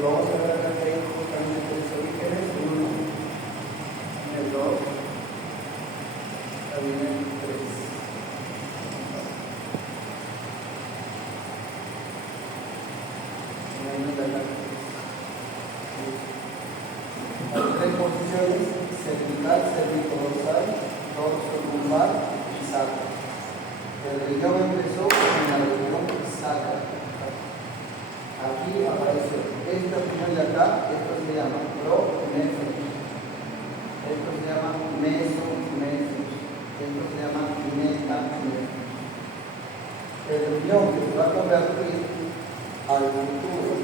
Vamos a ver acá que hay justamente tres orígenes, uno, en el 2, también en el 3. Hay tres posiciones: cervical, cervicodorsal, dorso lumbar y sacro. El riñón empezó en la región sacra. Aquí aparece esta opción de acá, esto se llama promeso, esto se llama mesomeso, esto se llama metameso. El riñón que se va a convertir al futuro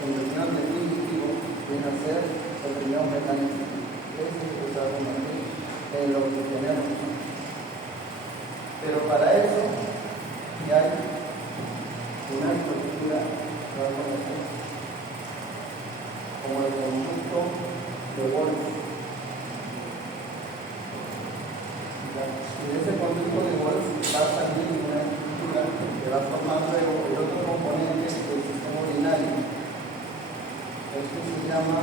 en el riñón definitivo viene a ser el riñón metameso. Ese es el que se va a convertir en lo que tenemos. Pero para eso y hay una estructura que va a conocer como el conducto de Wolff. En ese conducto de Wolff va a salir una estructura que va a formar luego el otro componente del sistema urinario. Esto se llama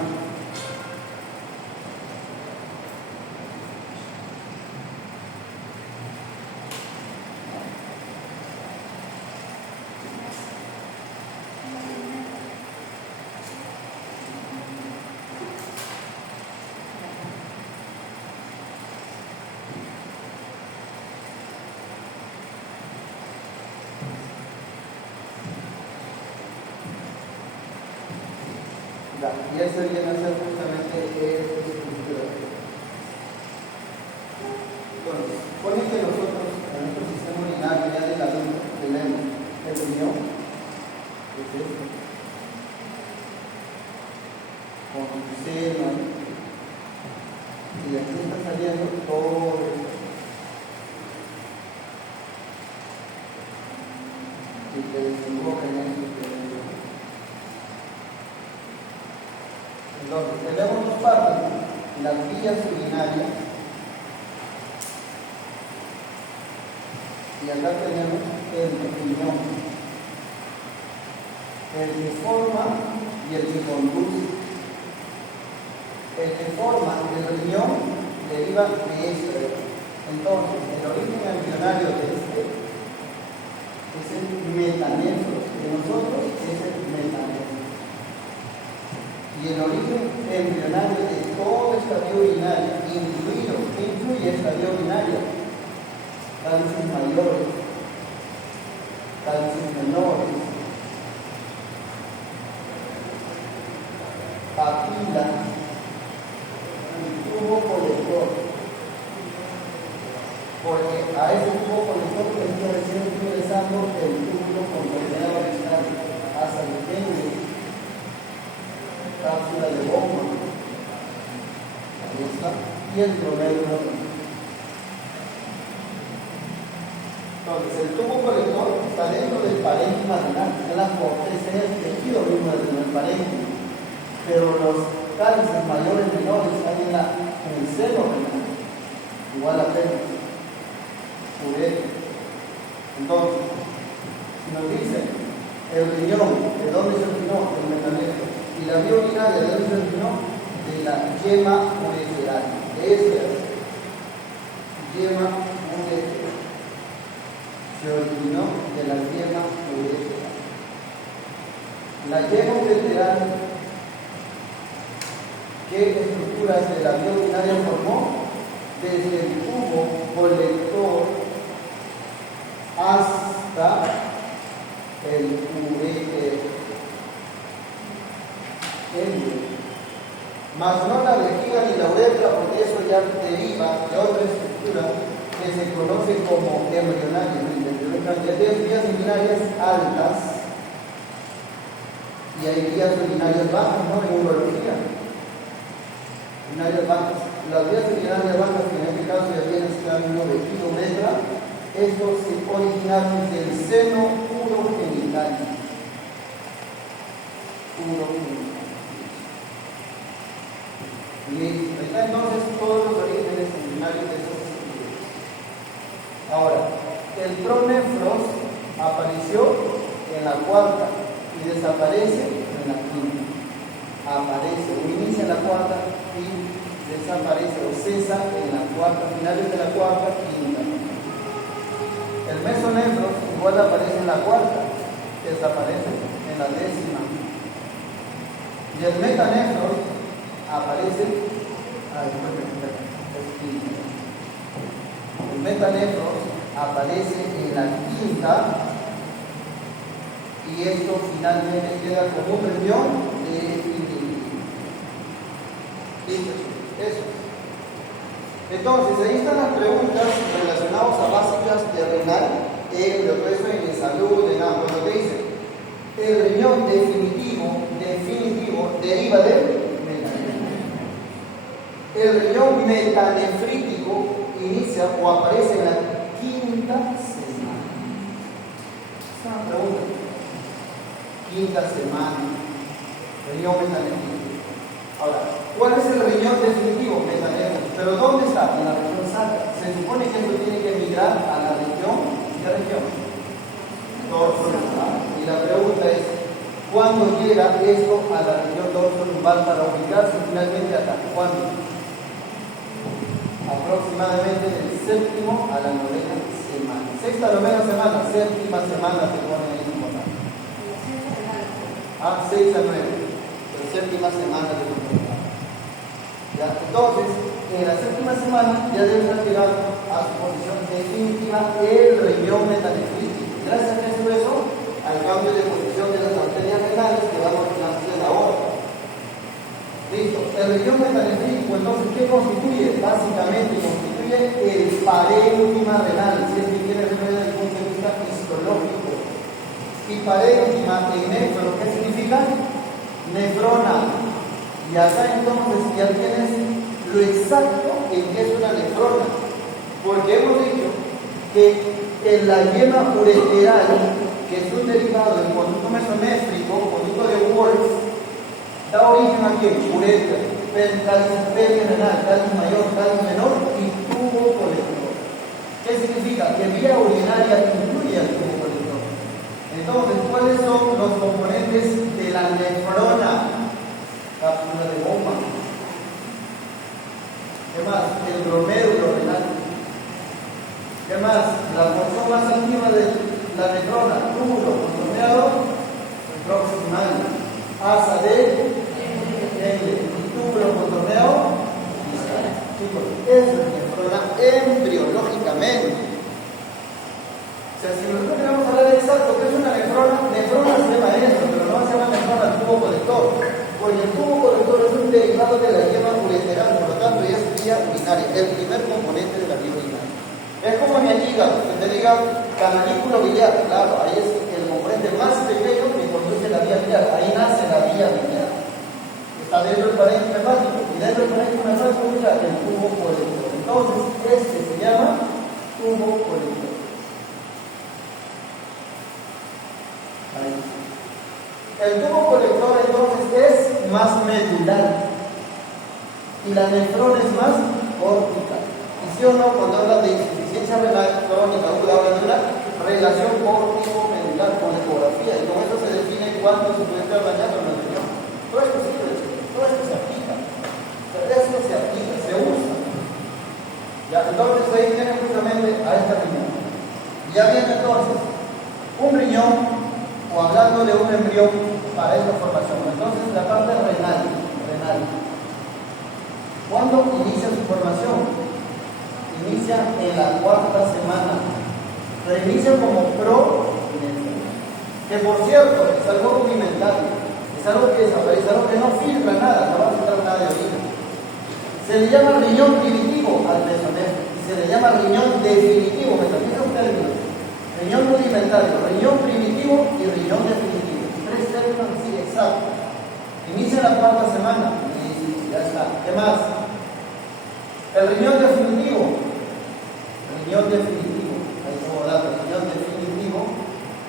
y eso viene a ser justamente esta estructura. Entonces, supone que nosotros en nuestro sistema urinario ya del adulto tenemos el riñón, que es este, con su seno, y de aquí está saliendo todo esto. Y que desemboca en esto. Entonces, tenemos dos partes, las vías urinarias, y acá tenemos el riñón, el que forma y el que conduce. El que forma el riñón deriva de este. Entonces, el origen embrionario de este es el metanefros, de nosotros es el metanefros. Y el origen embrionario de toda esta vía urinaria, incluido, ¿qué incluye esta vía urinaria? Cálculos mayores, cálculos menores, papila, un tubo colector. Porque a ese tubo colector está recién ingresando el túbulo contenedor estático hasta el dengue. Cápsula de bomba, ahí está, y el glomérulo. Entonces, el tubo colector está dentro del parénquima renal, es la corteza, es el tejido mismo del parénquima, pero los cálices mayores y menores están en el seno renal, igual a apenas, uretra. Entonces, si nos dicen el riñón, ¿de dónde se originó? El metanefros. Y la vía urinaria de dónde se originó? De la yema uretral. Esa yema uretral se originó de la yema uretral. La yema uretral, ¿Qué estructuras de la vía urinaria formó? Desde el tubo colector hasta el uréter. Más no la vejiga ni la uretra, porque eso ya deriva de otra estructura que se conoce como embrionaria. Ya tienes vías urinarias altas y hay vías urinarias bajas, ¿no? En urología. Urinarias bajas. Las vías urinarias bajas, que en este caso ya tienes camino vejiga, uretra, estos se originaron del seno urogenital. Listo. Está entonces todos los orígenes urinarios de esas estructuras. Ahora, el pronefros apareció en la cuarta y desaparece en la quinta. Aparece o inicia en la cuarta y desaparece o cesa en la cuarta, finales de la cuarta, quinta. El mesonefros igual aparece en la cuarta, desaparece en la décima. Y el metanefros aparece, el metanefros aparece en la quinta y esto finalmente queda como un riñón definitivo. Listo, eso. Entonces, ahí están las preguntas relacionadas a básicas de renal, todo eso en salud, en nada. Cuando te dicen, el riñón definitivo deriva del el riñón metanefrítico inicia o aparece en la quinta semana. Es una pregunta. Quinta semana. Riñón metanefrítico. Ahora, ¿cuál es el riñón definitivo? Metanefrítico. ¿Pero dónde está? En la región sacra. Se supone que esto tiene que migrar a la región. ¿Qué región? Dorso lumbar. Y la pregunta es, ¿cuándo llega esto a la región dorso lumbar para ubicarse finalmente acá? ¿Cuándo? Aproximadamente del séptimo a la novena semana. Sexta, novena semana, séptima semana se pone en ese momento. 6 a 9. La séptima semana de la temporada. Ya, entonces, en la séptima semana ya debe estar llegando a su posición definitiva el riñón metanefrítico. Gracias a eso, al cambio de posición de las arterias renales que vamos a hacer ahora. Listo. El riñón metanefrítico, entonces, ¿qué constituye? Básicamente constituye el parénquima renal, si es que quiere ver desde el punto de vista histológico. Y parénquima en nefro, ¿qué significa? Nefrona. Y acá entonces ya tienes lo exacto en qué es una nefrona. Porque hemos dicho que en la yema ureteral, que es un derivado del conducto mesonéfrico, conducto de Wolff, da origen a quién? Uretra, cáliz renal, cáliz mayor, cáliz menor y tubo colector. ¿Qué significa? Que vía urinaria incluye al tubo colector. Entonces, ¿cuáles son los componentes de la nefrona? Cápsula de bomba. ¿Qué más? El glomérulo renal. ¿Qué más? La porción más activa de la nefrona, túbulo contorneado proximal, asa de túbulo contorneado distal. Chicos, eso es nefrona embriológicamente. O sea, si nosotros queremos hablar exacto qué es una nefrona, nefrona se llama eso, pero no se llama nefrona el tubo colector, porque el tubo colector es un derivado de la yema ureteral, por lo tanto ya es vía urinaria, el primer componente de la vía urinaria. Es como en el hígado, que te diga canalículo biliar, claro, ahí es el componente más pequeño que conduce la vía biliar, ahí nace la vía biliar. Está dentro del parénquima hepático, y dentro del parénquima hepático está el tubo colector. Entonces, este se llama tubo colector. Ahí. El tubo colector entonces es más medular y la nefrona es más órtica. ¿Y sí o no? Cuando hablan de insuficiencia renal crónica aguda o medular, relación órtico-medular con ecografía, y con eso se define cuándo se puede estar dañado en el riñón. Todo esto sirve, todo esto se aplica. Esto se aplica, se usa. Ya, entonces ahí tienen justamente a esta riñón. Ya viene entonces un riñón, o hablando de un embrión para esta formación. Entonces la parte renal. inicia en la cuarta semana, pero inicia como pro-nefrona. Que por cierto, es algo rudimentario, es algo que desaparece, algo que no filtra nada, no va a filtrar nada de orina. Se le llama riñón primitivo al mesonefro y se le llama riñón definitivo, me también son términos. Riñón rudimentario, riñón primitivo y riñón definitivo. Tres términos así exactos. Inicia la cuarta semana y ya está. ¿Qué más? El riñón definitivo. Riñón definitivo. Ahí como dato. El riñón definitivo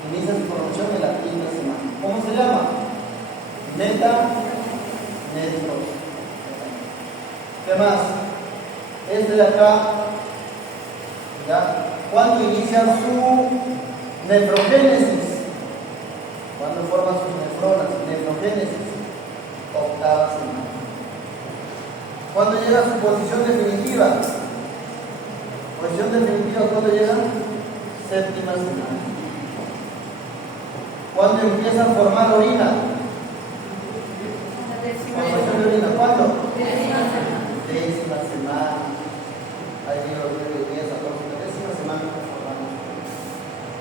inicia su formación en la quinta semana. ¿Cómo se llama? Metanefrosis. ¿Qué más? Este de acá, ¿ya? ¿Cuándo inicia su nefrogénesis? ¿Cuándo forma sus nefronas? Nefrogénesis. Octava semana. ¿Cuándo llega a su posición definitiva? Posición definitiva, ¿cuándo llega? Séptima semana. ¿Cuándo empieza a formar orina? Formación de orina, ¿cuándo? Décima semana. Ahí digo, 10, 14, décima semana formando.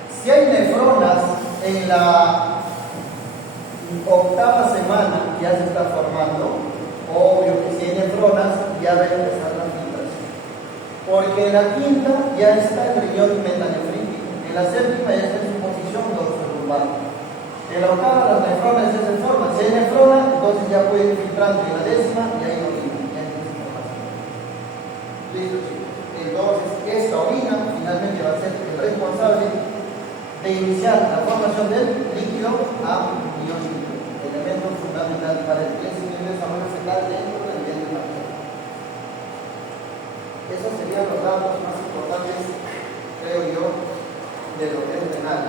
Si hay nefronas en la octava semana, ya se está formando. Obvio que si hay nefronas, ya va a empezar la filtración. Porque en la quinta ya está el riñón metanefrítico. En la séptima ya está en su posición dorsolumbar. En la octava las nefronas ya se forman. Si hay nefrona, entonces ya puede ir filtrando. En la décima ya hay orina. Ya empieza a formarse. Listo, chicos. Entonces, esta orina finalmente va a ser el responsable de iniciar la formación del líquido amniótico, elemento fundamental para el crecimiento del desarrollo fetal dentro del vientre materno. Esos serían los datos más importantes, creo yo, de lo que es renal.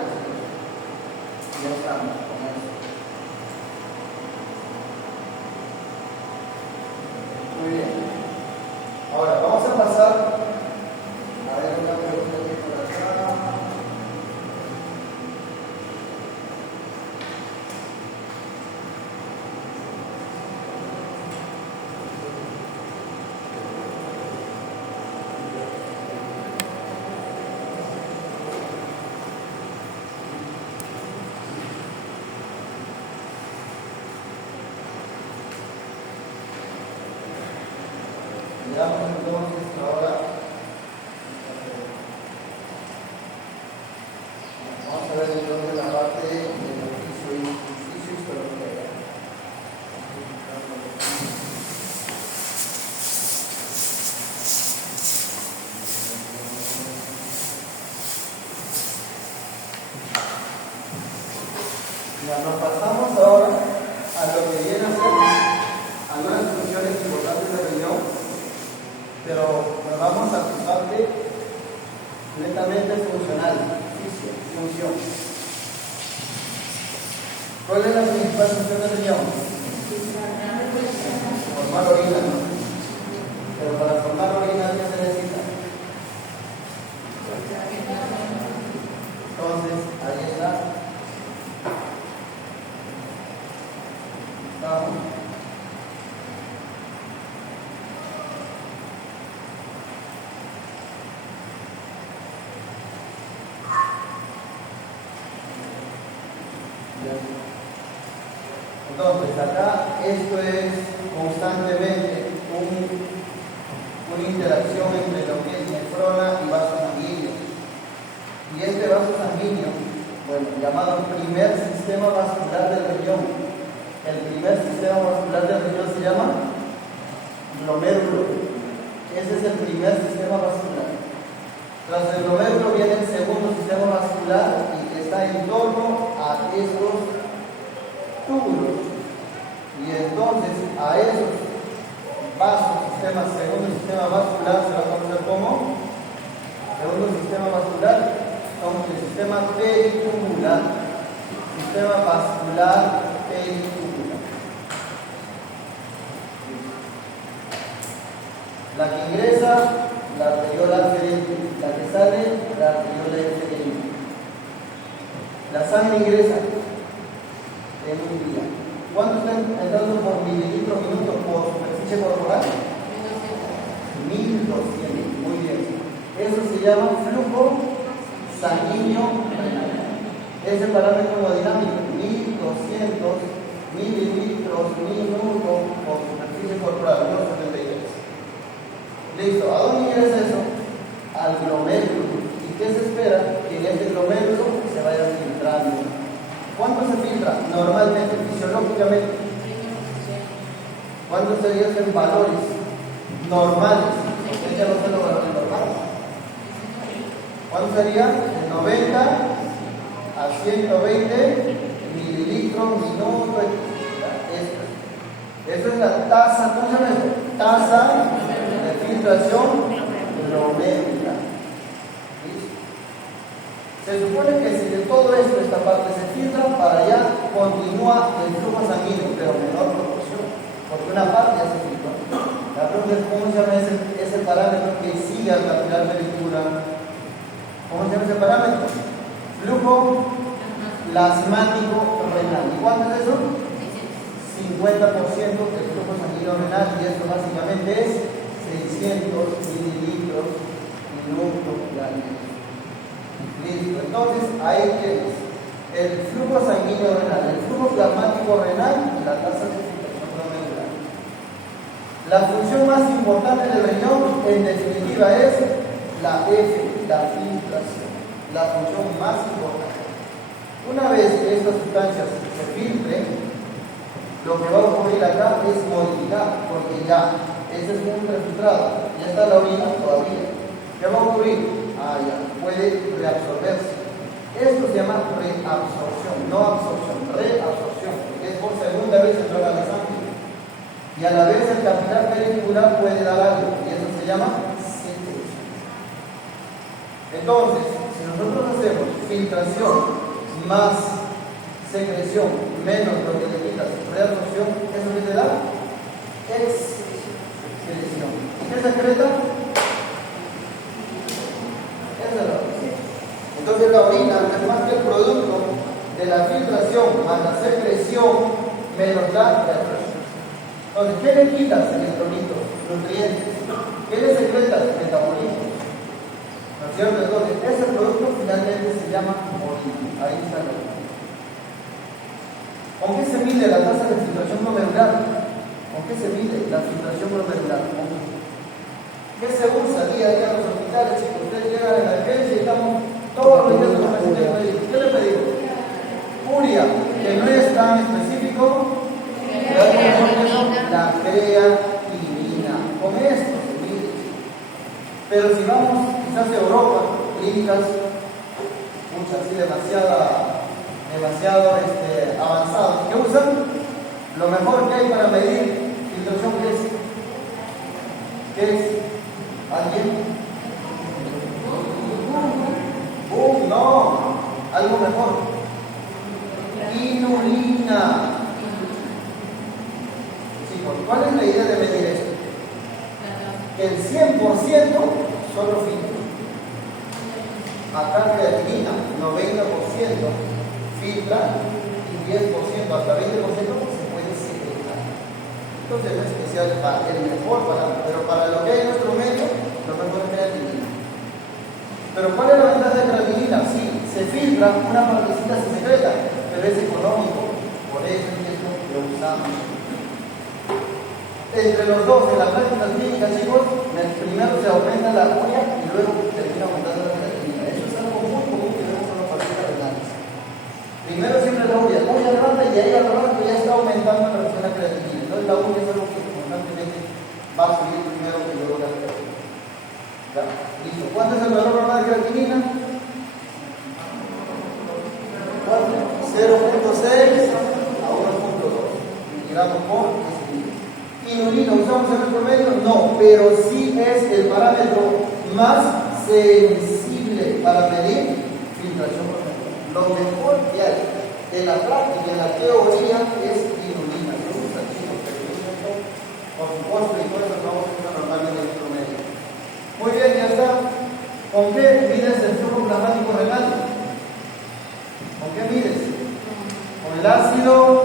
Ya estamos con eso. Muy bien. Ahora vamos a pasar a ver una pregunta que por acá. Veamos entonces ahora. Vamos a ver entonces la parte del oficio y histología. Ya nos pasamos ahora a lo que viene a ser algunas funciones importantes del riñón, pero nos vamos a su parte netamente funcional, función. ¿Cuál es la principal función del riñón? Formar orina, ¿no? Pero para formar orina, ¿qué se necesita? Entonces, ahí está. Estamos. Entonces, acá esto es constantemente una interacción entre lo que es nefrona y vaso sanguíneo. Y este vaso sanguíneo, bueno, llamado primer sistema vascular del riñón. El primer sistema vascular del riñón se llama glomérulo. Ese es el primer sistema vascular. Tras el glomérulo viene el segundo sistema vascular y que está en torno a estos túbulos. Y entonces a esos vasos, segundo sistema vascular se va a conocer como segundo sistema vascular, como el sistema peritubular, sistema vascular peritubular. La que ingresa, la arteriola aferente, la que sale, la arteriola eferente. La sangre ingresa en un día. ¿Cuánto está entrando por mililitro minuto por superficie corporal? 1200. Muy bien. Eso se llama flujo sanguíneo renal. Es el parámetro hemodinámico, 1200 mililitros minuto por superficie corporal, 1,73. Listo, ¿a dónde ingresa eso? Al glomérulo. ¿Y qué se espera? Que en este glomérulo se vaya filtrando. ¿Cuánto se filtra? Normalmente, fisiológicamente. ¿Cuántos serían en valores normales? Usted ya no sé los valores normales. ¿Cuánto sería? De 90 a 120 mililitros minuto. Eso es la tasa, ¿cómo se llama eso? Tasa de filtración glomérular. Se supone que si de todo esto, esta parte se filtra, para allá continúa el flujo sanguíneo, pero en menor proporción, porque una parte ya se filtró. La pregunta es cómo se llama ese parámetro que sigue al capilar ventricular. ¿Cómo se llama ese parámetro? Flujo plasmático renal. ¿Y cuánto es eso? 50% del flujo sanguíneo renal, y esto básicamente es 600 mililitros minuto diario. Listo, entonces ahí tienes el flujo sanguíneo renal, el flujo plasmático renal y la tasa de filtración glomerular. La función más importante del riñón, en definitiva, es la F, la filtración, la función más importante. Una vez que estas sustancias se filtren, lo que va a ocurrir acá es modificar, porque ya, ese es un refiltrado, ya está la orina todavía. ¿Qué va a ocurrir? Ya, puede reabsorberse. Esto se llama reabsorción, no absorción, reabsorción, porque es por segunda vez entrada a la sangre. Y a la vez el capilar ventricular puede dar algo, y eso se llama secreción. Entonces, si nosotros hacemos filtración más secreción menos lo que le quitas reabsorción, ¿eso qué te da? Excreción. ¿Y qué secreta? Entonces la orina es más que el producto de la filtración más la secreción menos la reabsorción. Entonces, ¿qué le quitas? Electrolitos, nutrientes. ¿Qué le secretas? Metabolitos. ¿No es cierto? Entonces, ese producto finalmente se llama orina. Ahí está la orina. ¿Con qué se mide la tasa de filtración glomerular? ¿Con qué se mide la filtración glomerular? ¿Qué se usa día a día en los hospitales? Si ustedes llegan a la emergencia y estamos todos los días con la paciente médico, ¿qué le pedimos? Uria, que no es tan específico, la creatinina. Con esto se mide. Pero si vamos quizás a Europa, clínicas, muchas así demasiado avanzadas, ¿qué usan? Lo mejor que hay para medir filtración, ¿qué es? ¿Qué es? ¿Alguien? No, algo mejor. Inulina. Chicos, ¿cuál es la idea de medir esto? Que el 100% solo filtra. Acá creatinina, 90% filtra y 10%, hasta 20% se puede secretar. Entonces no es especial para el mejor pero para lo que hay en nuestro medio, lo mejor es creatinina. Pero ¿cuál es la ventaja de creatinina? Sí, se filtra, una partecita se secreta, pero es económico, por eso es que lo usamos. Entre los dos, en la práctica clínica, chicos, primero se aumenta la urea y luego termina aumentando la creatinina. Eso es algo muy común que vemos en los pacientes renales. Primero siempre la urea alta y de ahí al rato ya está aumentando la presión de la creatinina. Entonces la urea es algo que constantemente va a subir primero que luego la creatinina. ¿Ya? Listo. ¿Cuánto es el valor normal de creatinina? 0.6 a 1.2 gramos por decilitro. ¿Inulina usamos en el promedio? No, pero sí es el parámetro más sensible para medir filtración glomerular. Lo mejor que hay en la práctica, en la teoría, es inulina. Se usa, chicos, pero por supuesto, y por eso vamos a usar normalmente en el promedio. Muy bien, ya está. ¿Con qué mides el flujo plasmático renal? ¿Con qué mides? Con el ácido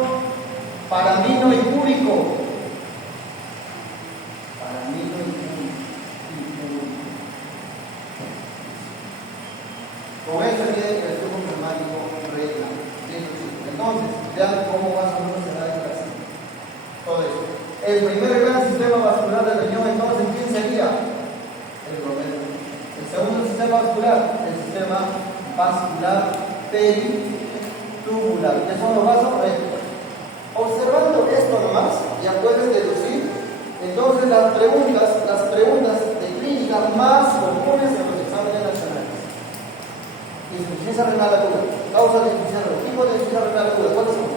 paramino y púrico. Paramino y púrico. sería el flujo pneumático renal. Entonces, vean cómo más o menos se da el caso. Todo eso. El primer gran sistema vascular del riñón, entonces, ¿quién sería? El glomérulo. El segundo sistema vascular, el sistema vascular peritubular. ¿Qué son los vasos? Observando esto nomás, ya puedes deducir entonces las preguntas de clínica más comunes en los exámenes nacionales. Insuficiencia renal aguda, causa de insuficiencia renal, tipo de insuficiencia renal aguda, ¿cuáles son?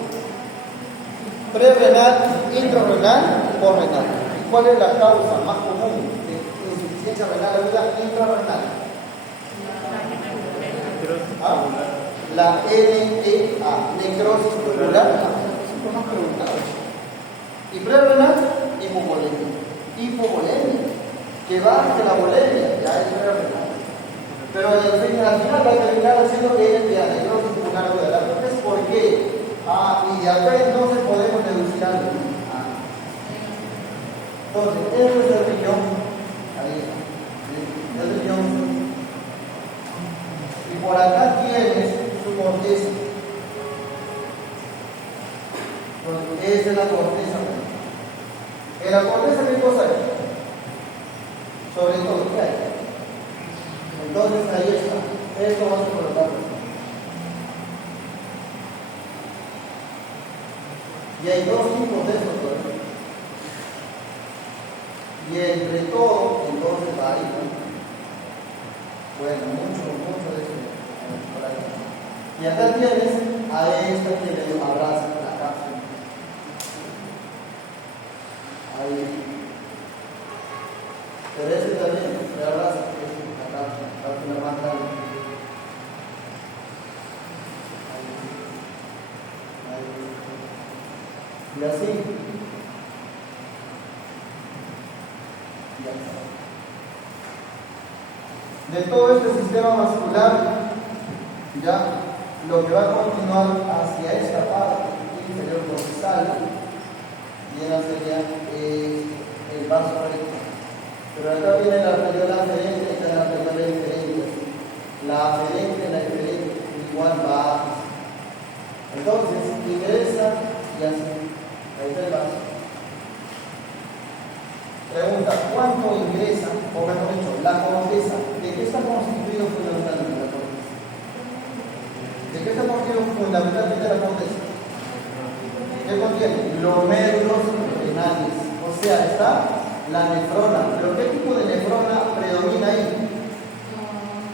Prerrenal, intrarrenal o renal. ¿Y cuál es la causa más común de insuficiencia renal aguda intrarrenal? ¿Ah? La NEA, necrosis tubular. Y prerrenal, hipovolemia, que va de la volemia, ya es prerrenal. Pero al final va a terminar haciendo NPA, necrosis tubular aguda. Entonces, ¿por qué? Y de acá entonces podemos deducir algo. Entonces, este es el riñón. Ahí está. El riñón. Y por acá tienes su corteza. Entonces, esa es la corteza. ¿En la corteza qué cosa hay? Sobre todo, ¿qué hay? Entonces, ahí está. Esto vamos a colocarlo. Y hay dos tipos de estos todavía. Y entre todo, entonces va ahí. Bueno, mucho de eso. Por ahí. Y acá tienes a esta que le abraza la cápsula. Ahí. Pero este también le abraza la cápsula más grande. Y así. De todo este sistema vascular, ya lo que va a continuar hacia esta parte inferior dorsal, bien sería el vaso recto. Pero acá viene la arteriola aferente y la arteriola inferente. La aferente y la inferente igual va. Entonces ingresa y así. Ahí está el vaso. Pregunta, ¿cuánto ingresa? O mejor dicho, la corteza. ¿De qué está constituido fundamentalmente la corteza? ¿De qué está constituido fundamentalmente la corteza? ¿Qué contiene? Glomérulos renales. O sea, está la nefrona. ¿Pero qué tipo de nefrona predomina ahí?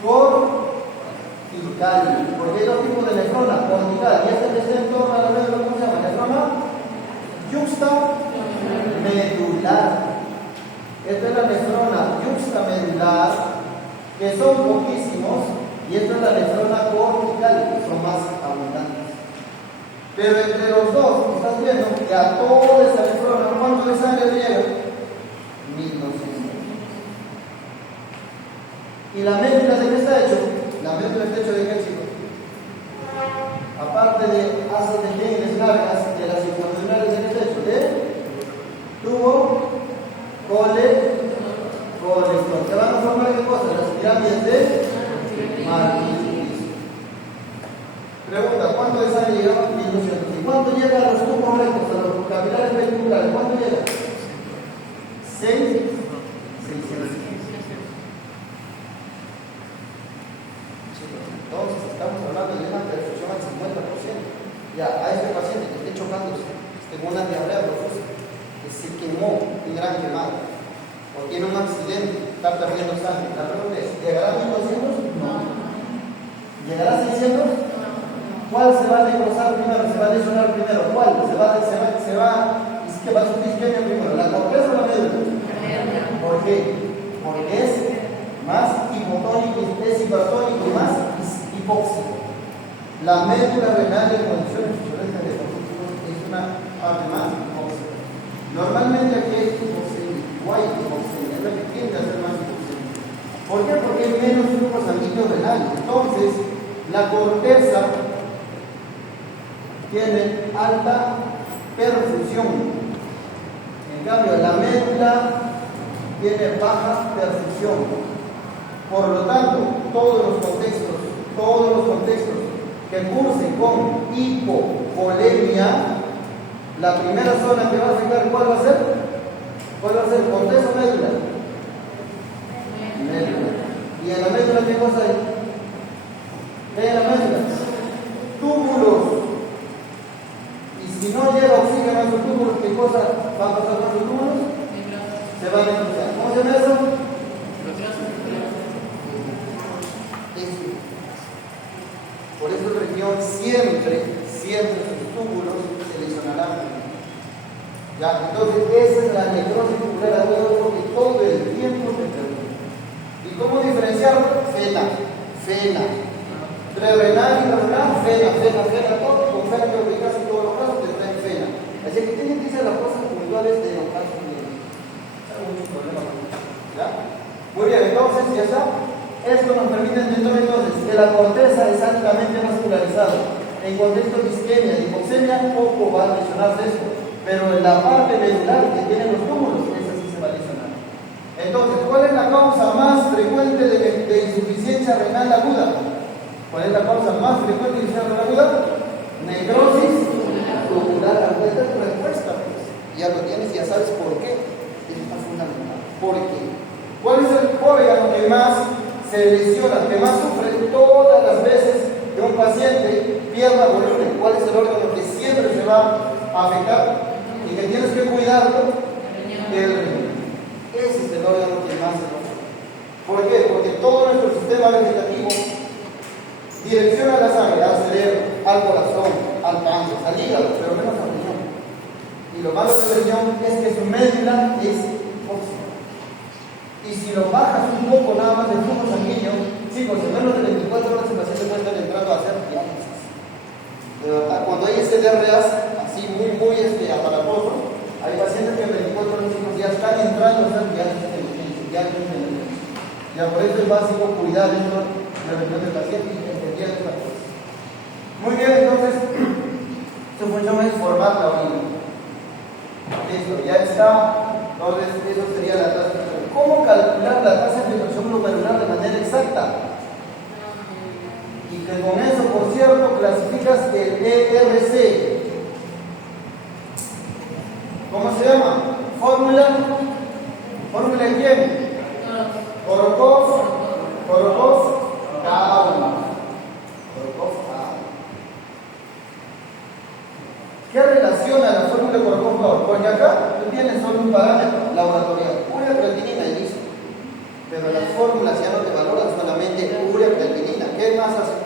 Cortical. Porque hay dos tipos de nefrona. Cortical. Y este que está en torno a la médula, ¿cómo se llama? Nefrona yuxtamedular. Esta es la nefrona yuxtamedular, que son poquísimos, y esta es la nefrona cortical, que son más abundantes. Pero entre los dos, estás viendo que a toda esa nefrona, ¿cuánto de sangre llega? 1200. ¿Y la médula de qué está hecho? La médula está hecha de qué, chicos? Aparte de asas de genes largas, de las intramedullares, ¿de qué está hecho? De tubo colector. ¿Se van a formar qué cosas? Las pirámides de Marquis. Pregunta, ¿cuánto de sangre llega? 1200. ¿Y cuánto llega a los tubos rectos, a los capilares ventriculares? ¿Cuánto llega? 600. Entonces estamos hablando de una perfusión al 50%. Ya, a este paciente que esté chocándose, con una diarrea profusa, que se quemó, un gran quemado, o tiene un accidente, está perdiendo sangre. La pregunta es, ¿llegará a 1200? No. ¿Llegará a 600? ¿Cuál se va a necrosar primero? ¿Se va a lesionar primero? ¿Cuál? ¿Qué va a sufrir isquemia primero? ¿La corteza o la médula? ¿Por qué? Porque es más hipotónico, es hipertónico y más hipóxico. La médula renal en condiciones fisiológicas de hipóxicos es una parte más hipóxica. Normalmente aquí es hipoxemia, es lo que tiende a ser más hipoxemia. ¿Por qué? Porque hay menos flujo sanguíneo renal. Entonces, la corteza tiene alta perfusión. En cambio, la médula tiene baja perfusión. Por lo tanto, todos los contextos todos los contextos que cursen con hipovolemia, la primera zona que va a afectar, ¿cuál va a ser? ¿Cuál va a ser? ¿Corteza o médula? Médula. ¿Y en la médula qué cosa hay? ¿Qué hay en la médula? Túbulos. Y si no llega oxígeno a esos túbulos, ¿qué cosa va a pasar con esos túbulos? Se van a necrosar. ¿Cómo se llama eso? Por esa región siempre sus túbulos se lesionarán. ¿Ya? Entonces, esa es la necrosis tubular aguda que todo el tiempo se interrumpe. ¿Y cómo diferenciarlo? Fena. Prerenal y renal, fena, todo. Con fena creo que casi todos los casos te traen fena. Así que tienen que ser las cosas puntuales de los casos clínicos. Hay muchos problemas con eso. ¿Ya? Muy bien, entonces, ya está. Esto nos permite entender entonces que la corteza es altamente vascularizada. En contexto de isquemia y hipoxemia, poco va a lesionarse esto. Pero en la parte medular que tienen los túbulos, esa sí se va a lesionar. Entonces, ¿cuál es la causa más frecuente de insuficiencia renal aguda? ¿Cuál es la causa más frecuente de insuficiencia renal aguda? Necrosis tubular aguda. Esta es tu respuesta, pues. Ya lo tienes, ya sabes por qué. Es más fundamental. ¿Por qué? ¿Cuál es el órgano que más se lesiona, que más sufre todas las veces que un paciente pierda volumen? ¿Cuál es el órgano que siempre se va a afectar y que tienes que cuidarlo? El riñón. Ese es el órgano que más se afecta. ¿Por qué? Porque todo nuestro sistema vegetativo direcciona la sangre al cerebro, al corazón, al páncreas, al hígado, pero menos al riñón. Y lo malo del riñón es que su médula es óxido. Y si lo bajas un poco nada más del flujo sanguíneo, chicos, en menos de 24 horas el paciente puede estar entrando a hacer diálisis. De verdad, cuando hay SDRAs así muy aparatosos, hay pacientes que en 24 horas chicos, ya están entrando a hacer diálisis de emergencia. Ya por eso es básico cuidar esto de la región del paciente y entender esta cosa. Muy bien, entonces, su función es formar la orina. Listo, ya está. Entonces, eso sería la tasa de filtración. ¿Cómo calcular la tasa de filtración glomerular de manera exacta? Y que con eso, por cierto, clasificas el ERC. ¿Cómo se llama? Fórmula. ¿Fórmula de quién? Korokov, Kauna. ¿Qué relaciona la fórmula de Korokov? Porque acá tú tienes solo un parámetro laboratorial, urea creatinina y listo. Pero las fórmulas ya no te valoran solamente urea creatinina. ¿Qué más hace?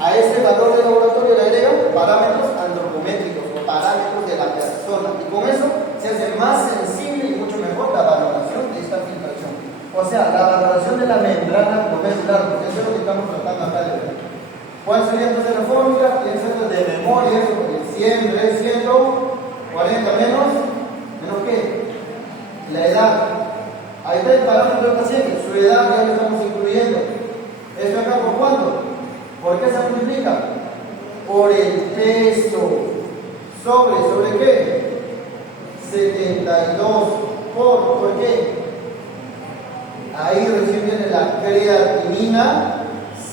A este valor de laboratorio le agregan parámetros antropométricos o parámetros de la persona. Y con eso se hace más sensible y mucho mejor la valoración de esta filtración. O sea, la valoración de la membrana glomerular, porque eso es lo que estamos tratando acá de ver. ¿Cuál sería entonces la fórmula? Piensa de memoria, eso, porque siempre es 140 menos ¿qué? La edad. Ahí está el parámetro del paciente, su edad ya lo estamos incluyendo. ¿Esto acá por cuánto? ¿Por qué se multiplica? Por el peso. ¿Sobre qué? 72 ¿por qué? Ahí recién viene la creatinina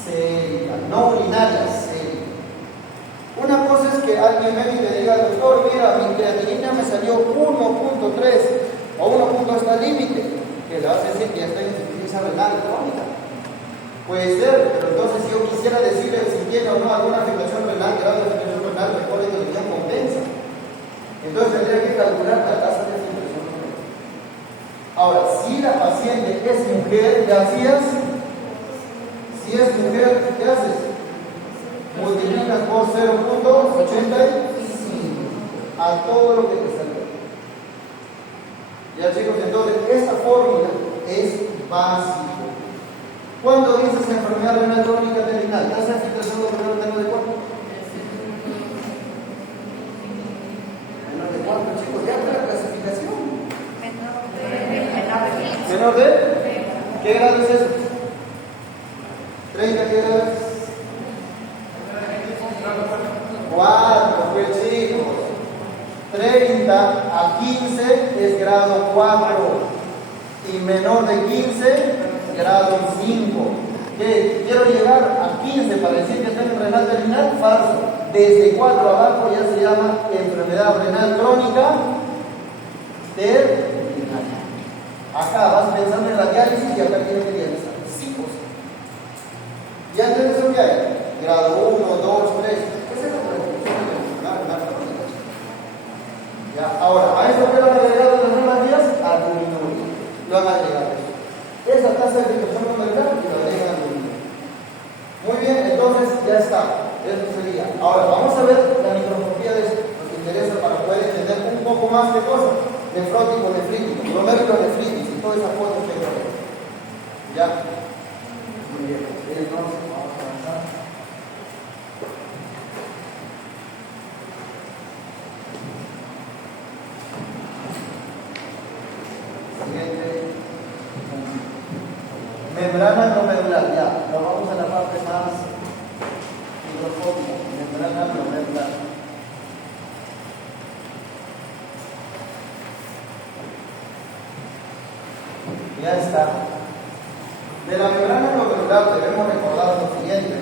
sérica, no urinaria, sérica. Una cosa es que alguien venga y te diga, doctor, mira, mi creatinina me salió 1.3 o 1 hasta el límite, que le vas a decir que ya está en insuficiencia renal crónica. Puede ser, pero entonces si yo quisiera decirle si tiene o no alguna afectación renal, grave de afectación renal, mejor que le compensa. Entonces tendría que calcular la tasa de filtración renal. Ahora, si la paciente es mujer, ¿qué hacías? Si es mujer, ¿qué haces? Multiplicas por 0.85 a todo lo que te salió. Ya chicos, entonces esta fórmula es básica. ¿Cuándo dices enfermedad renal crónica terminal? ¿Tasa de filtración glomerular tengo de cuánto? Menor de cuánto, chicos, ya está la clasificación. Menor de ¿qué grado es eso? 30, ¿qué grado es? 4, pues chicos. 30 a 15 es grado 4 y menor de 15 grado 5. ¿Qué? Quiero llegar a 15 para decir que tengo renal terminal, falso. Desde 4 abajo ya se llama enfermedad renal crónica terminal. Acá vas pensando en la diálisis y acá tienes que dializar. Sí o sí. ¿Ya entiendes lo que hay? Grado 1, 2, 3. ¿Qué es eso? Ya, ahora, a esto que lo han agregado en las nuevas vías, albuminuria. Lo han agregado eso. Esa tasa de filtración glomerular y lo agregan albuminuria. Muy bien, entonces ya está. Eso sería. Ahora, vamos a ver la microscopía de esto. Nos interesa para poder entender un poco más de cosas. Nefrótico, nefrítico, glomerulonefritis y todas esas cosas que hay por ahí. ¿Ya? Muy bien. Entonces, vamos a avanzar. Siguiente. Membrana glomerular, ya. Nos vamos a la parte más microscópica. Membrana glomerular. Ya está. De la membrana glomerular debemos recordar lo siguiente.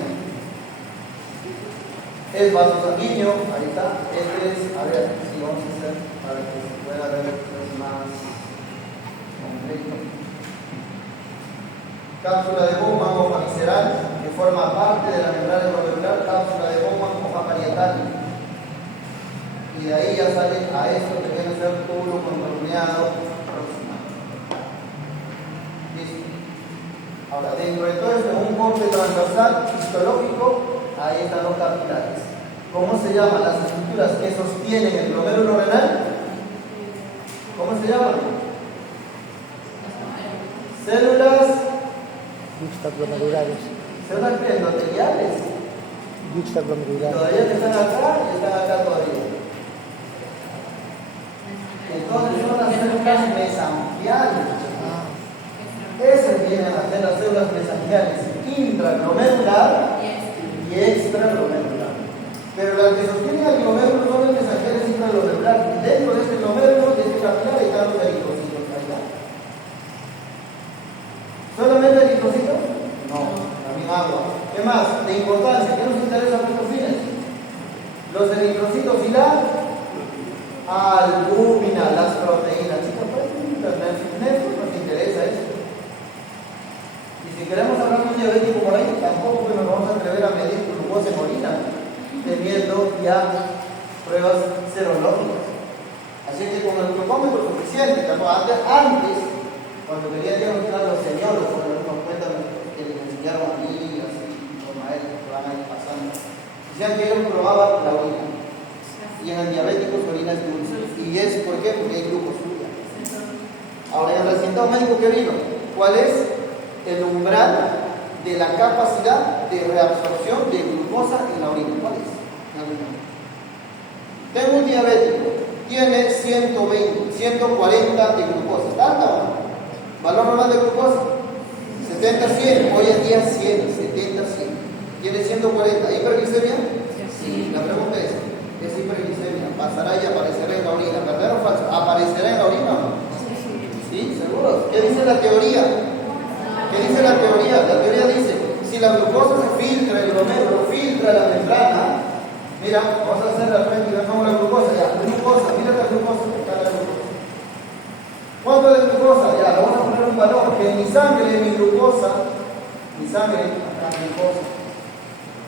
Es vaso sanguíneo, ahí está. Este es, a ver, si vamos a hacer para que se pueda ver más completo. Cápsula de Bowman, hoja visceral, que forma parte de la membrana glomerular, cápsula de Bowman, hoja parietal. Y de ahí ya sale a esto que viene a ser túbulo contorneado proximal. Listo. Ahora, dentro de todo esto, un corte transversal histológico, ahí están los capilares. ¿Cómo se llaman las estructuras que sostienen el glomérulo renal? ¿Cómo se llaman? Células Yuxtaglomerulares. ¿Células qué? ¿Endoteliales? Yuxtaglomerulares. Todavía están acá y están acá todavía. Entonces son las células mesangiales. Esas vienen a ser las células mesangiales intraglomerular y extraglomerular. Pero las que sostienen al glomérulo son las mesangiales intraglomerular. Dentro de este glomérulo, de este capilar, están los eritrocitos. ¿Solamente eritrocitos? No, también agua. ¿Qué más? De importancia, ¿qué nos interesa por estos fines? Los eritrocitos y la albúmina, las proteínas. Chicos, nos interesa eso. Y si queremos hablar de un diabético por ahí, tampoco nos vamos a atrever a medir glucosa en orina, teniendo ya pruebas serológicas. Así que con el glucómetro suficiente, antes, cuando querían diagnosticar los señores, cuando nos cuentan que les enseñaron a mí, así, los maestros que van a ir pasando, decían que ellos probaban la orina. Y en el diabético su orina es dulce. ¿Y es por qué? Porque hay glucosuria. Ahora, en el recintado médico que vino, ¿cuál es el umbral de la capacidad de reabsorción de glucosa en la orina? ¿Cuál es? Tengo un diabético, tiene 120, 140 de glucosa. ¿Está alta o no? ¿Valor normal de glucosa? 70-100. Hoy en día 100, 70-100. ¿Tiene 140? ¿Hiperglicemia? Sí. La pregunta es hiperglicemia. ¿Pasará y aparecerá en la orina? ¿Verdadero o falso? ¿Aparecerá en la orina o no? ¿Sí? ¿Seguro? ¿Qué dice la teoría? ¿Qué dice la teoría? La teoría dice, si la glucosa se filtra, el glomérulo filtra la membrana, mira, vamos a hacer la frente y vemos la glucosa, ya, glucosa, mira la glucosa, está la glucosa. ¿Cuánto de glucosa? Ya, le vamos a poner un valor, que en mi sangre, mi glucosa, acá glucosa,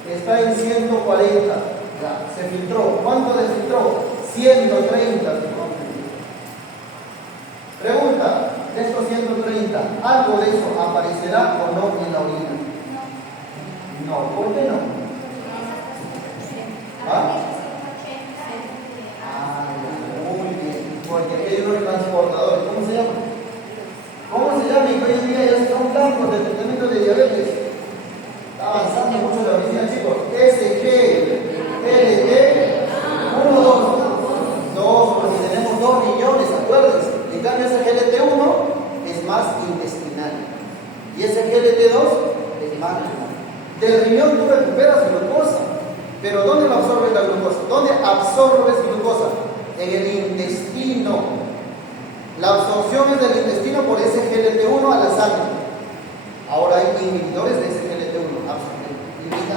está en 140, ya, se filtró. ¿Cuánto desfiltró? 130. Pregunta, de estos 130, ¿algo de eso aparecerá o no en la orina? No, ¿por qué no? ¿Ah? Muy bien, porque hay unos transportadores, ¿cómo se llama? ¿Cómo se llama? Y hoy en día ya son blancos de tratamiento de diabetes. Está avanzando mucho la medicina, chicos. SG, LG, 1, 2, porque tenemos 2 riñones, acuérdense. En cambio, ese GLT1 es más intestinal y ese GLT2 es más renal. Del riñón tú recuperas glucosa, pero ¿dónde lo absorbes la glucosa? ¿Dónde absorbes glucosa? En el intestino. La absorción es del intestino por ese GLT1 a la sangre. Ahora hay inhibidores de ese GLT1, limitan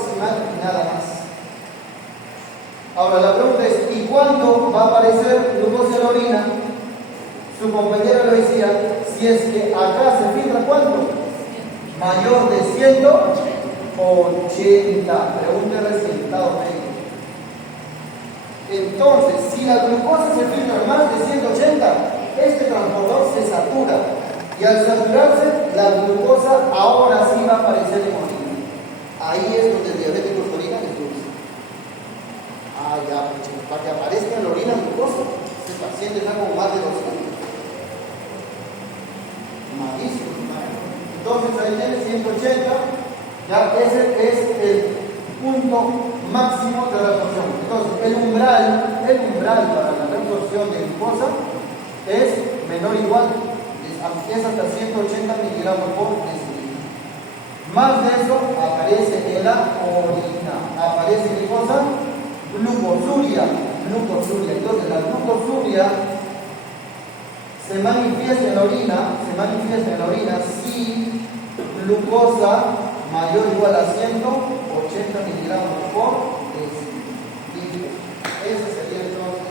proximal y nada más. Ahora la pregunta es, ¿y cuándo va a aparecer glucosa en la orina? Su compañera lo decía, si es que acá se filtra ¿cuánto? Mayor de 180. Pregunta el resultado médico. Entonces, si la glucosa se filtra más de 180, este transportador se satura. Y al saturarse, la glucosa ahora sí va a aparecer en orina. Ahí es donde el diabético de orina es dulce. Ya, para que aparezca en la orina glucosa, ese paciente está como más de 200. Malísimo. Entonces ahí tiene 180, ya ese es el punto máximo de reabsorción. Entonces el umbral para la reabsorción de glucosa es menor o igual, es hasta 180 miligramos por decilitro. Más de eso aparece en la orina, aparece glucosa, glucosuria. Entonces la glucosuria se manifiesta en la orina si glucosa mayor o igual a 180 miligramos por decilitro. Ese sería entonces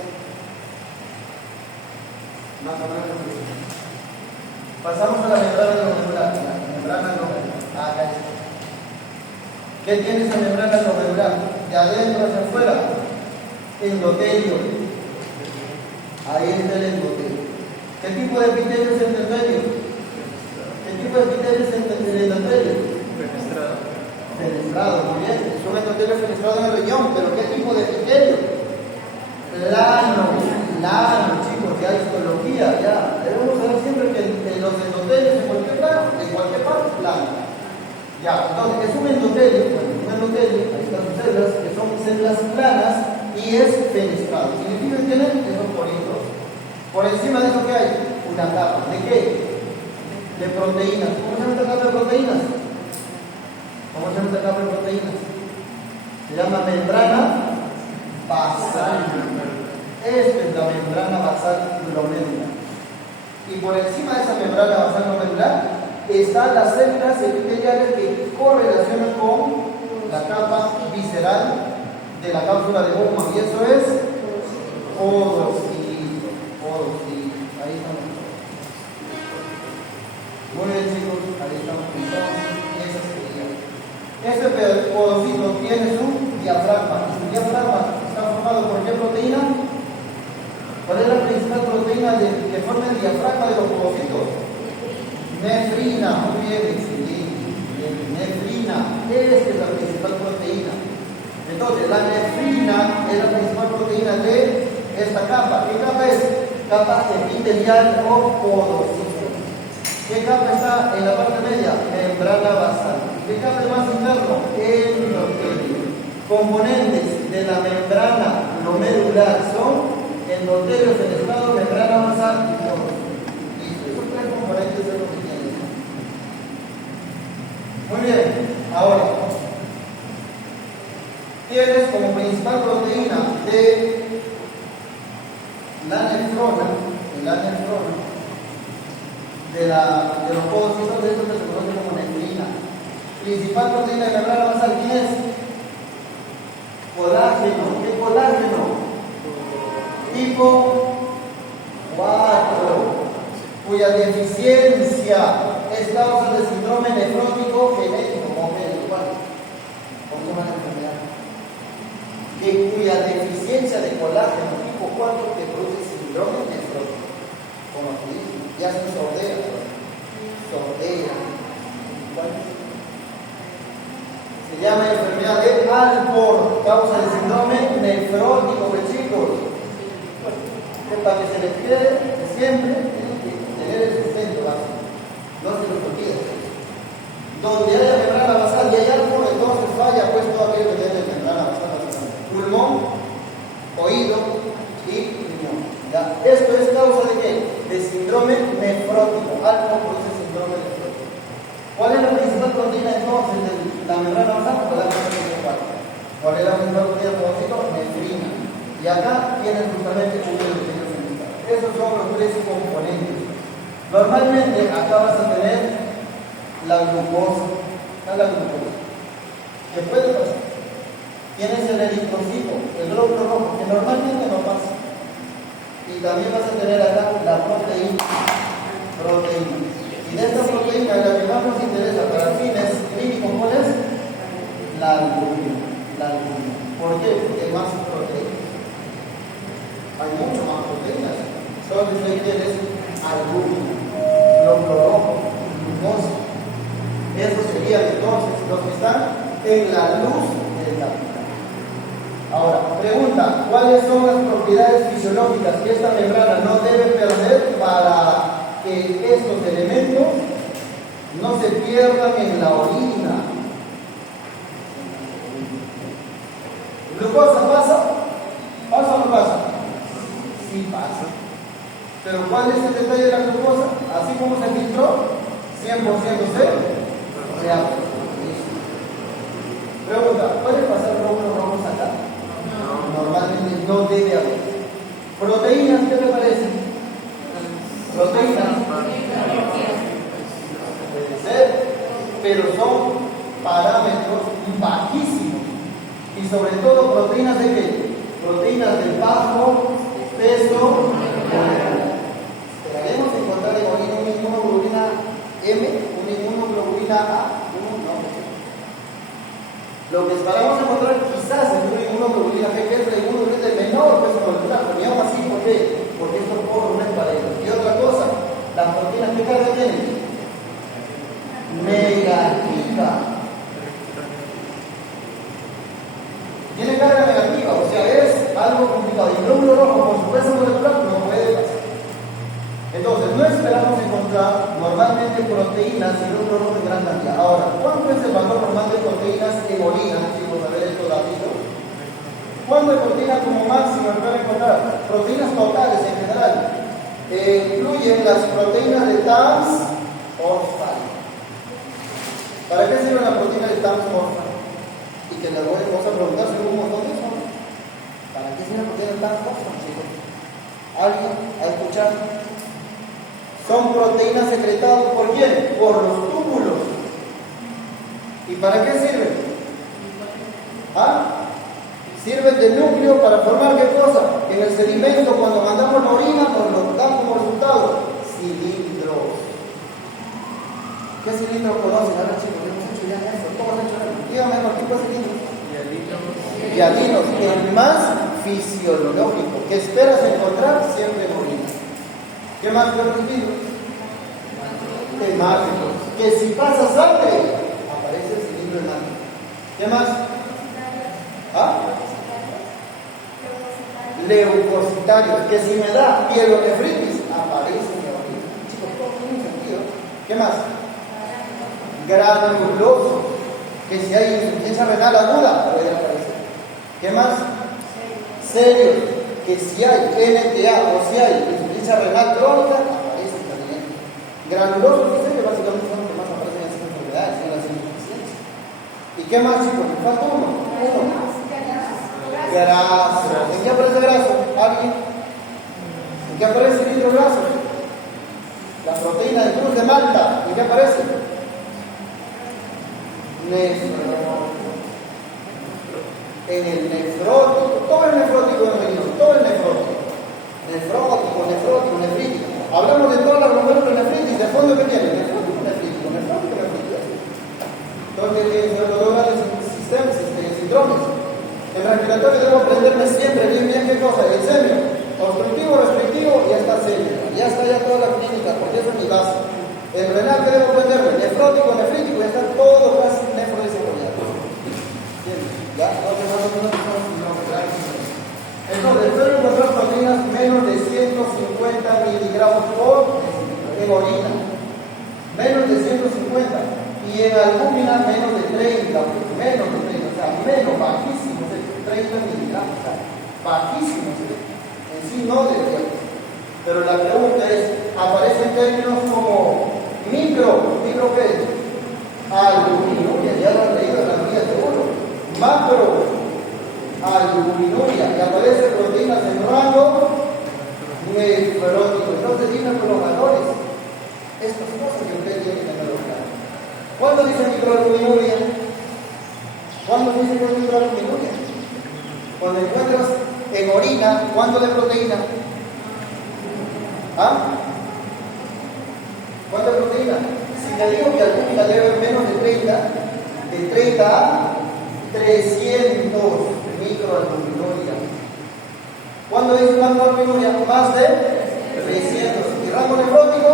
más o menos. Pasamos a la membrana glomerular. Acá está. ¿Qué tiene esa membrana glomerular? De adentro hacia afuera, endotelio. Ahí está el endotelio. ¿Qué tipo de epitelio es el endotelio? ¿Qué tipo de epitelio es el endotelio? Fenestrado, muy bien. Es un endotelio fenestrado en el riñón, pero ¿qué tipo de epitelio? Lano, chicos, ya histología, ya. Debemos saber siempre que los endotelios en cualquier parte es plano. Ya, entonces es un endotelio, ahí están sus células, que son células planas y es fenestrado. Significa que tienen esos poritos. Por encima de eso, ¿qué hay? Una capa. ¿De qué? De proteínas. ¿Cómo se llama esta capa de proteínas? Se llama membrana basal. Esta es la membrana basal glomerular. Y por encima de esa membrana basal glomerular están las células epiteliales que correlacionan con la capa visceral de la cápsula de Bowman. Y eso es podocito. Ahí estamos. Muy bien, chicos, ahí estamos. Entonces, esa sería. Este podocito tiene su diafragma. Y su diafragma está formado por qué proteína? ¿Cuál es la principal proteína que forma el diafragma de los podocitos? Nefrina. Muy bien, nefrina. Esta es la principal proteína. Entonces, la nefrina es la principal proteína de esta capa. ¿Qué capa es? Capa epitelial o podocito. ¿Qué capa está en la parte media? Membrana basal. ¿Qué capa es más interno? Endotelio. Componentes de la membrana glomerular son endotelio fenestrado, membrana basal y podocito. Listo, esos tres componentes son los que tienen. Muy bien, ahora tienes como principal proteína de la nefrona, de los podocitos, de esto que se conoce como nefrina. Principal proteína de la membrana basal, ¿quién es? Colágeno. ¿Qué colágeno? Tipo 4, cuya deficiencia es causa de síndrome nefrótico genético. ¿Cómo se llama la enfermedad? Cuya deficiencia de colágeno tipo 4 que produce síndrome nefrótico. Como se dice, ya se sordea. Se llama enfermedad de Alport, causa de síndrome nefrótico, chicos. Para que se les quede siempre tienen que tener el sustento básico. No se los olviden. Donde haya membrana basal y hay algo, entonces falla pues todo aquello que tiene membrana basal. Pulmón, oído y riñón. ¿Ya? Esto es causa de qué? De síndrome nefrótico. Algo produce síndrome nefrótico. ¿Cuál es la principal proteína entonces de la membrana basal? ¿Cuál es la principal proteína del podocito? Nefrina. Y acá tienen justamente un endotelio fenestrado. Esos son los tres componentes. Normalmente acá vas a tener la glucosa. ¿Qué puede pasar? eritrocito, el glóbulo rojo, que normalmente no pasa. Y también vas a tener acá la proteína. Y de esta proteína, la que más nos interesa para fines clínicos, ¿cuál es? La albúmina. ¿Por qué? Porque hay más proteínas. Hay mucho más proteínas. Entonces, ahí tienes albúmina, glóbulo rojo, glucosa. Esos serían entonces los que están en la luz del capital. Ahora, pregunta, ¿cuáles son las propiedades fisiológicas que esta membrana no debe perder para que estos elementos no se pierdan en la orina? ¿Glucosa pasa? ¿Pasa o no pasa? Sí pasa. Pero ¿cuál es el detalle de la glucosa? Así como se filtró, 100% se reabsorbe. Pregunta, ¿puede pasar glóbulos rojos acá? Normalmente no debe haber. ¿Proteínas qué te parece? Proteínas. Puede ser, pero son parámetros bajísimos. Y sobre todo proteínas de qué? Proteínas de bajo peso molecular. Esperaremos encontrar en orina una inmunoglobulina M, una inmunoglobulina A, Lo que esperamos encontrar quizás en una inmunoglobulina G, que es la inmunoglobulina de menor peso molecular, pero aún así, ¿por qué? Porque esto por una pareja. Y otra cosa, las proteínas ¿qué carga tienen? Negativa. Tiene carga negativa, o sea, es algo complicado. Y el glóbulo rojo, por su peso molecular, no puede pasar. Entonces, no esperamos encontrar normalmente proteínas y glóbulo rojo en gran cantidad. Ahora, ¿cuánto es el valor normal de proteínas en orina? Chicos, a ver estos datos. ¿Cuánto de proteínas como máximo se puede encontrar? Proteínas totales en general. Incluyen las proteínas de TAMS orfan. ¿Para qué sirve la proteína de TAMS orfan? Y que la vamos a preguntar según un montón de eso. ¿Para qué sirve la proteína de TAMS orfan, chicos? ¿Alguien ha escuchado? Son proteínas secretadas ¿por quién? Por los túbulos. ¿Y para qué sirven? ¿Ah? Sirven de núcleo para formar ¿qué cosa? En el sedimento, cuando mandamos la orina, nos lo dan como resultado. Cilindros. ¿Qué cilindros conocen? A ver, chicos, hemos hecho ya eso. ¿Cómo han hecho eso? Dígame, ¿por qué cilindros? Viadinos. El más fisiológico que esperas encontrar siempre en orina. ¿Qué más pueden decir? Hemáticos. Que si pasa sangre, aparece el cilindro hemático. ¿Qué más? ¿Ah? Leucocitarios. Que si me da pielonefritis, aparece en mi orina. Chicos, todo tiene un sentido. ¿Qué más? Granuloso. Que si hay insuficiencia renal aguda, puede aparecer. ¿Qué más? Serios. Que si hay NTA o si hay insuficiencia renal crónica, aparece también. Granulosos, que básicamente son los que más aparecen en estas enfermedades, en las insuficiencias. ¿Y qué más, chicos? Me falta uno. Graso. ¿En qué aparece graso? ¿Alguien? ¿En qué aparece el cilindro graso? La proteína de cruz de Malta. ¿En qué aparece? En el nefrótico, todo el nefrótico de los todo el nefrótico, nefrítico. Hablamos de todas las glomérulas nefríticas, de fondo que tiene, nefrótico. Entonces, los grandes sistemas, síndromes. El respiratorio debo aprenderme siempre bien qué cosa, el semio, obstructivo, restrictivo, y ya está serio, ya está ya toda la clínica, porque eso es mi base. El renal que debo aprenderme, nefrótico, nefrítico, ya está todo casi nefrodesarrollado. ¿Ya? Entonces, pueden encontrar proteínas menos de 150 miligramos por en orina. Menos de 150. Y en albúmina menos de 30. Menos de 30. O sea, menos, bajísimo. 30 miligramos. O sea, bajísimo. En sí no debería. Pero la pregunta es, aparecen términos como micro qué es? Albuminuria, ya lo han leído en las guías de oro. Macro albuminuria, que aparecen proteínas en rango nefrótico. Entonces dime con los valores. Estas cosas que ustedes tienen que tenerlo claro. ¿Cuándo dice microalbuminuria? ¿Cuándo dice microalbuminuria? Cuando encuentras en orina, ¿cuánto de proteína? ¿Ah? ¿Cuánto de proteína? Si te digo que albúmina debe haber menos de 30 a 300 microalbuminuria. ¿Cuándo es una albuminuria? Más de 300. ¿Y rango nefrótico?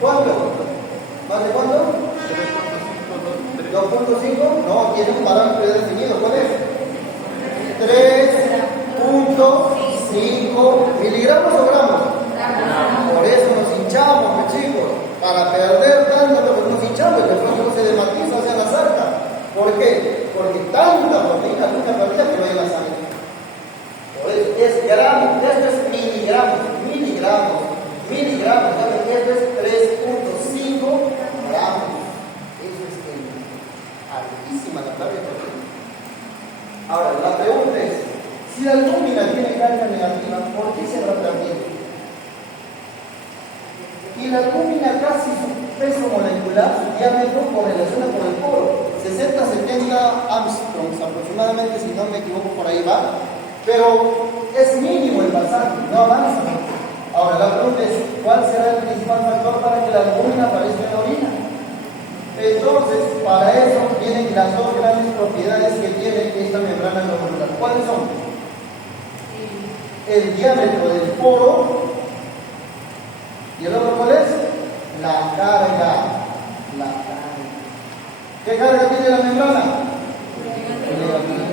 ¿Cuánto? ¿Más de cuánto? 2.5. No, tiene un parámetro ya definido. ¿Cuál es? 3.5 miligramos o gramos. Por eso nos hinchamos, chicos. Para perder tanto, pero nos hinchamos, el nefrótico se dematiza hacia la sarca. ¿Por qué? Porque tanta proteína nunca perdía que no hay en la sangre. Por eso es gramos, esto es miligramos. ¿Saben? Esto es 3.5 gramos. Eso es altísima la carga de proteína. Ahora, la pregunta es, si la albúmina tiene carga negativa, ¿por qué se habrá perdido? Y la albúmina casi su peso molecular, su diámetro, correlaciona con el poro. 60-70 Armstrongs aproximadamente, si no me equivoco, por ahí va. Pero es mínimo el pasaje, no avanza. Ahora, la pregunta es, ¿cuál será el principal factor para que la albúmina aparezca en la orina? Entonces, para eso vienen las dos grandes propiedades que tiene esta membrana glomerular. ¿Cuáles son? El diámetro del poro. ¿Y el otro cuál es? La carga. ¿Qué carga tiene la membrana? Negativa.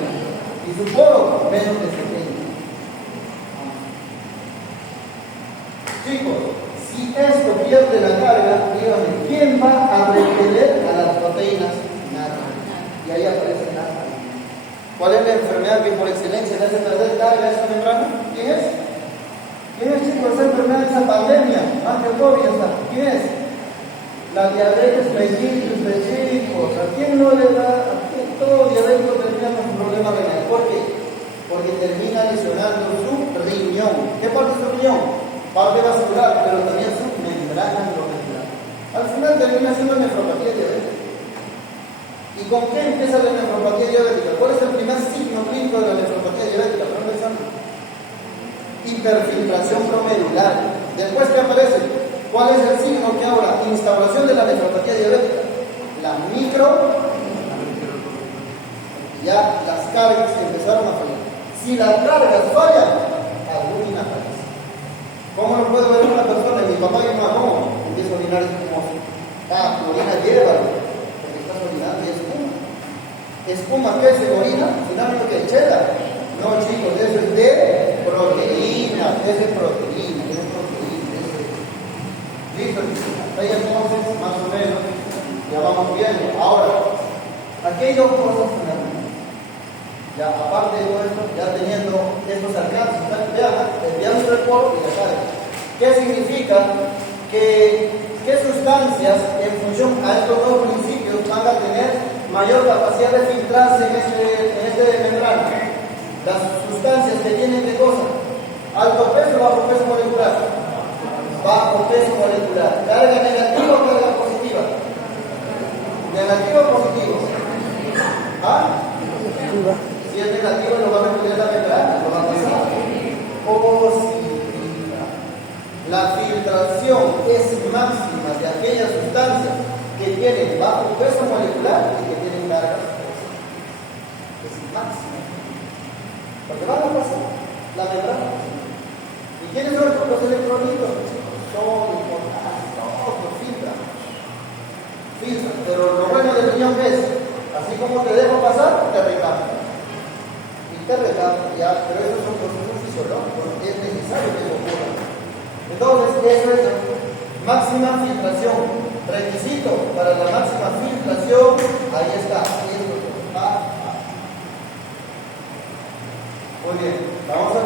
¿Y su poro? Menos de 70. Chicos, si esto pierde la carga, díganme, ¿quién va a repeler a las proteínas? Nada. Y ahí aparece nada. ¿Cuál es la enfermedad que por excelencia le hace perder carga a esta membrana? ¿Quién es? ¿Quién es, chicos, esa enfermedad, esa pandemia? Más que todo ya está. ¿Quién es? La diabetes mellitus de chicos. ¿A quién no le da? ¿A quién todo diabético termina con un problema renal? ¿Por qué? Porque termina lesionando su riñón. ¿Qué parte es su riñón? Parte vascular, pero también su membrana glomerular. Al final termina siendo nefropatía diabética. ¿Y con qué empieza la nefropatía diabética? ¿Cuál es el primer signo clínico de la nefropatía diabética? Pregunta el examen. Hiperfiltración glomerular. Después, ¿qué aparece? ¿Cuál es el signo que ahora? Instauración de la nefropatía diabética. La micro. Ya las cargas empezaron a fallar. Si las cargas fallan, albúmina aparece. ¿Cómo lo puede ver una persona? Mi papá y mi mamá, ¿cómo? Empieza a orinar espumoso. Orina llévalo, porque estás orinando y espuma. ¿Espuma qué es en orina? Finalmente, ¿qué? ¿Chela? No, chicos, eso es de proteína. Listo, ahí entonces, más o menos, ya vamos viendo. Ahora, aquí hay dos cosas fundamentales. Ya, aparte de todo esto, ya teniendo estos alcances, vean, el diámetro del poro y la carga. ¿Qué significa? ¿Qué sustancias, en función a estos dos principios, van a tener mayor capacidad de filtrarse en este membrana? Las sustancias que tienen ¿qué cosa? Alto peso o bajo peso molecular. Bajo peso molecular. ¿Carga negativa o carga positiva? ¿Negativa o positiva? ¿Ah? Positiva. Si es negativo, no va a repetir la membrana, no va a pasar. Positiva. La filtración es máxima de aquellas sustancias que tienen bajo peso molecular y que tienen cargas. Es máxima. Porque van a pasar la membrana. ¿Y quiénes son los electrolitos? Son importantes, todos filtran. Pero lo bueno del riñón es, así como te dejo pasar, te recambio. Pero esos son procesos fisiológicos, es necesario que eso ocurra. Entonces, eso es máxima filtración. Requisito para la máxima filtración, ahí está. Muy bien, vamos a